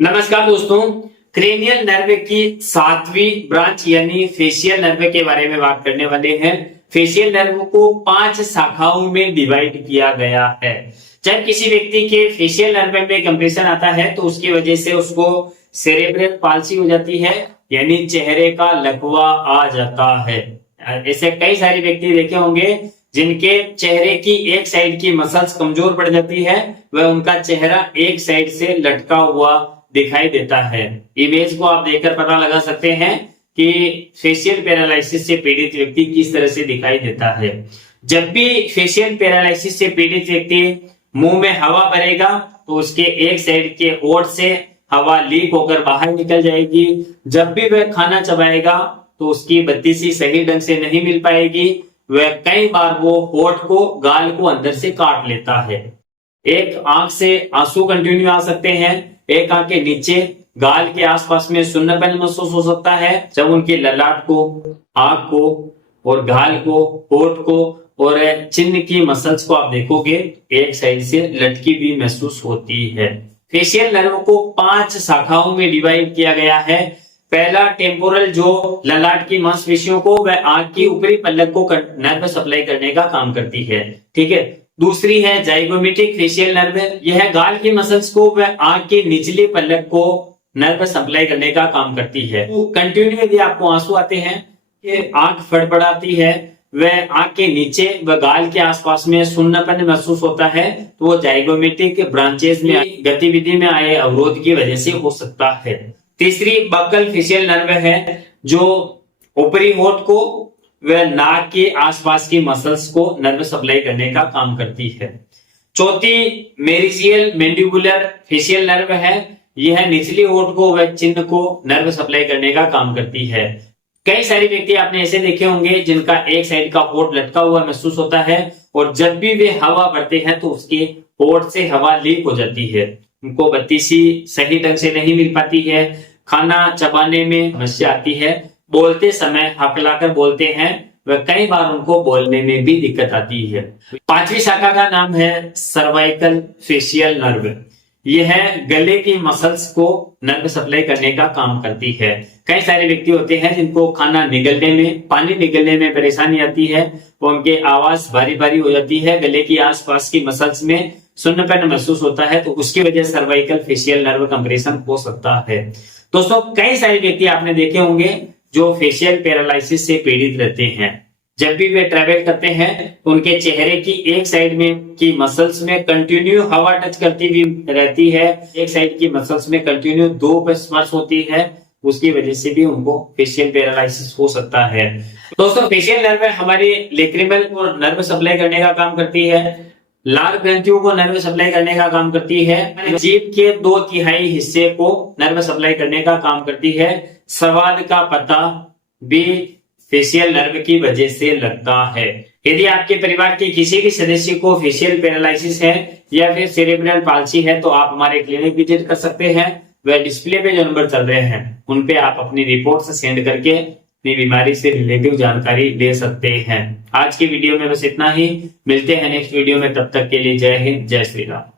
नमस्कार दोस्तों, cranial nerve की 7वीं ब्रांच यानी फेशियल नर्व के बारे में बात करने वाले हैं। फेशियल नर्व को 5 शाखाओं में डिवाइड किया गया है। जब किसी व्यक्ति के फेशियल नर्व में कंप्रेशन आता है तो उसकी वजह से उसको सेरेब्रल पाल्सी हो जाती है, यानी चेहरे का लकवा आ जाता है। ऐसे कई सारे व्यक्ति देखे होंगे जिनके चेहरे की एक साइड की मसल्स कमजोर पड़ जाती है, वह उनका चेहरा एक साइड से लटका हुआ दिखाई देता है। इमेज को आप देखकर पता लगा सकते हैं कि फेशियल पैरालिसिस से पीड़ित व्यक्ति किस तरह से दिखाई देता है। जब भी फेशियल पैरालिसिस से पीड़ित व्यक्ति मुंह में हवा भरेगा तो उसके एक साइड के ओठ से हवा लीक होकर बाहर निकल जाएगी। जब भी वह खाना चबाएगा तो उसकी बत्तीसी सही ढंग से नहीं मिल पाएगी। वह कई बार वो होठ को, गाल को अंदर से काट लेता है। एक आंख से आंसू कंटिन्यू आ सकते हैं, एक आंख के नीचे गाल के आसपास में सुन्नापन महसूस हो सकता है। जब उनके ललाट को, आंख को और गाल को, होठ को और चिन्ह की मसल्स को आप देखोगे एक साइड से लटकी भी महसूस होती है। फेशियल नर्व को 5 शाखाओं में डिवाइड किया गया है। पहला टेम्पोरल, जो ललाट की मांसपेशियों को व आंख की ऊपरी पलक को नर्व सप्लाई करने का काम करती है। ठीक है। दूसरी है जाइगोमेटिक फेशियल नर्व, यह गाल की मसल्स को व आंख की निचली पलक को नर्व सप्लाई करने का काम करती है। तो कंटिन्यू यदि आपको आंसू आते हैं, कि आंख फड़फड़ाती है, वह आंख के नीचे व गाल के आसपास में सुन्नापन महसूस होता है, तो वो जाइगोमेटिक ब्रांचेस में गतिविधि में आए अवरोध की वजह से हो सकता है। तीसरी बक्कल फेशियल नर्व है, जो ऊपरी होठ को वह नाक के आसपास की मसल्स को नर्व सप्लाई करने का काम करती है। चौथी मेरिजियल मैंडिबुलर फेशियल नर्व है, यह निचली होठ को व चिन्ह को नर्व सप्लाई करने का काम करती है। कई सारे व्यक्ति आपने ऐसे देखे होंगे जिनका एक साइड का होठ लटका हुआ महसूस होता है और जब भी वे हवा भरते हैं तो उसके होठ से हवा लीक हो जाती है। उनको बत्तीसी सही ढंग से नहीं मिल पाती है, खाना चबाने में समस्या आती है, बोलते समय हकलाकर बोलते हैं, वह कई बार उनको बोलने में भी दिक्कत आती है। 5वीं शाखा का नाम है सर्वाइकल फेशियल नर्व। यह गले की मसल्स को नर्व सप्लाई करने का काम करती है। कई सारे व्यक्ति होते हैं जिनको खाना निगलने में, पानी निगलने में परेशानी आती है, वो उनके आवाज भारी भारी हो जाती है, गले की आसपास की मसल्स में सुन्नपन महसूस होता है, तो उसकी वजह सर्वाइकल फेशियल नर्व कंप्रेशन हो सकता है। दोस्तों, कई सारे व्यक्ति आपने देखे होंगे जो फेशियल पैरालिसिस से पीड़ित रहते हैं। जब भी वे ट्रैवल करते हैं तो उनके चेहरे की एक साइड में की मसल्स में कंटिन्यू हवा टच करती हुई रहती है, एक साइड की मसल्स में कंटिन्यू धूप स्पर्श होती है, उसकी वजह से भी उनको फेशियल पैरालिसिस हो सकता है। दोस्तों, फेशियल नर्व हमारी लेक्रिमल को नर्व सप्लाई करने का काम करती है, लार ग्रंथियों को नर्व सप्लाई करने का काम करती है, जीभ के 2/3 हिस्से को नर्व सप्लाई करने का काम करती है। स्वाद का पता भी फेशियल नर्व की वजह से लगता है। यदि आपके परिवार के किसी भी सदस्य को फेशियल पैरालिसिस है या फिर सेरेब्रल पाल्सी है तो आप हमारे क्लिनिक विजिट कर सकते हैं। वह डिस्प्ले पे जो नंबर चल रहे हैं उन पे आप अपनी रिपोर्ट सेंड करके अपनी बीमारी से रिलेटिव जानकारी ले सकते हैं। आज की वीडियो में बस इतना ही, मिलते हैं नेक्स्ट वीडियो में, तब तक के लिए जय हिंद, जय श्री राम।